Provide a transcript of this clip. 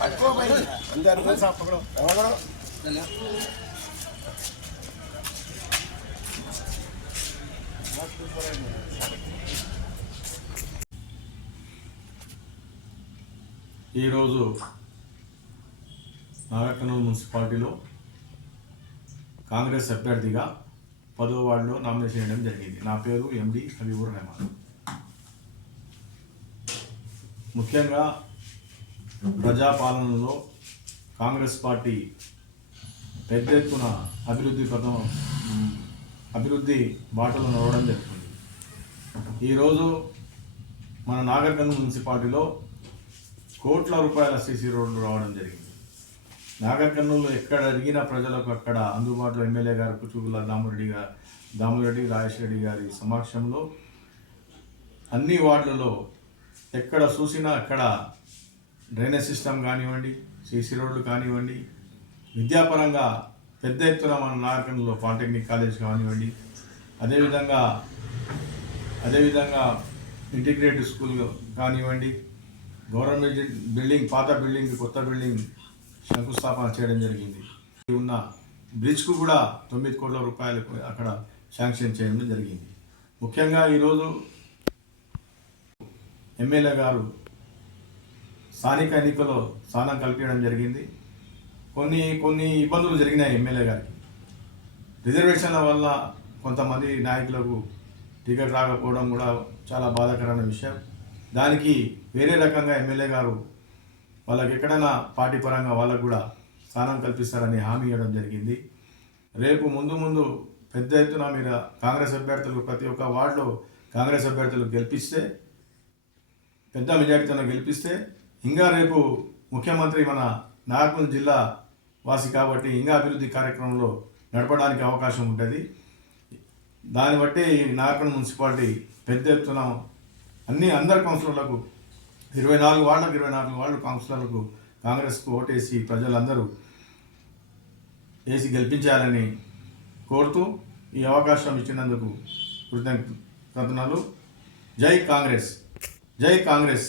ఈరోజు నాగర్కర్నూలు మున్సిపాలిటీలో కాంగ్రెస్ అభ్యర్థిగా 10వ వార్డులో నామినేషన్ చేయడం జరిగింది. నా పేరు ఎండి హబీబుర్ రెహమాన్. ముఖ్యంగా ప్రజాపాలనలో కాంగ్రెస్ పార్టీ పెద్ద ఎత్తున అభివృద్ధి బాటలో నడవడం జరుగుతుంది. ఈరోజు మన నాగర్కర్నూలు మున్సిపాలిటీలో కోట్ల రూపాయల సీసీ రోడ్లు రావడం జరిగింది. నాగర్కర్నూలు ఎక్కడ అడిగిన ప్రజలకు అక్కడ అందుబాటులో ఎమ్మెల్యే గారు కుచుగుల దామురెడ్డి రాజేష్ రెడ్డి గారి సమక్షంలో అన్ని వార్డులలో ఎక్కడ చూసినా అక్కడ డ్రైనేజ్ సిస్టమ్ కానివ్వండి, సీసీ రోడ్లు కానివ్వండి, విద్యాపరంగా పెద్ద ఎత్తున మన నాగర్కర్నూలులో పాలిటెక్నిక్ కాలేజ్ కానివ్వండి, అదేవిధంగా ఇంటిగ్రేటెడ్ స్కూల్ కానివ్వండి, గవర్నమెంట్ బిల్డింగ్, పాత బిల్డింగ్, కొత్త బిల్డింగ్ శంకుస్థాపన చేయడం జరిగింది. ఉన్న బ్రిడ్జ్కు కూడా 9 కోట్ల రూపాయలు అక్కడ శాంక్షన్ చేయడం జరిగింది. ముఖ్యంగా ఈరోజు ఎమ్మెల్యే గారు స్థానిక ఎన్నికల్లో స్థానం కల్పించడం జరిగింది. కొన్ని ఇబ్బందులు జరిగినాయి. ఎమ్మెల్యే గారికి రిజర్వేషన్ల వల్ల కొంతమంది నాయకులకు టికెట్ రాకపోవడం కూడా చాలా బాధాకరమైన విషయం. దానికి వేరే రకంగా ఎమ్మెల్యే గారు వాళ్ళకి ఎక్కడైనా పార్టీ పరంగా వాళ్ళకు కూడా స్థానం కల్పిస్తారని హామీ ఇవ్వడం జరిగింది. రేపు ముందు పెద్ద ఎత్తున మీరు కాంగ్రెస్ అభ్యర్థులు ప్రతి ఒక్క వార్డులో కాంగ్రెస్ అభ్యర్థులు గెలిపిస్తే, పెద్ద మెజారిటీతో గెలిపిస్తే ఇంకా రేపు ముఖ్యమంత్రి మన నాగర్కర్నూలు జిల్లా వాసి కాబట్టి ఇంకా అభివృద్ధి కార్యక్రమంలో నడపడానికి అవకాశం ఉంటుంది. దాన్ని బట్టి నాగర్కర్నూలు మున్సిపాలిటీ పెద్ద ఎత్తున అందరు కౌన్సిలర్లకు 24 వార్డు కౌన్సిలర్లకు కాంగ్రెస్కు ఓటేసి ప్రజలందరూ వేసి గెలిపించాలని కోరుతూ ఈ అవకాశం ఇచ్చినందుకు కృతజ్ఞతలు. జై కాంగ్రెస్, జై కాంగ్రెస్.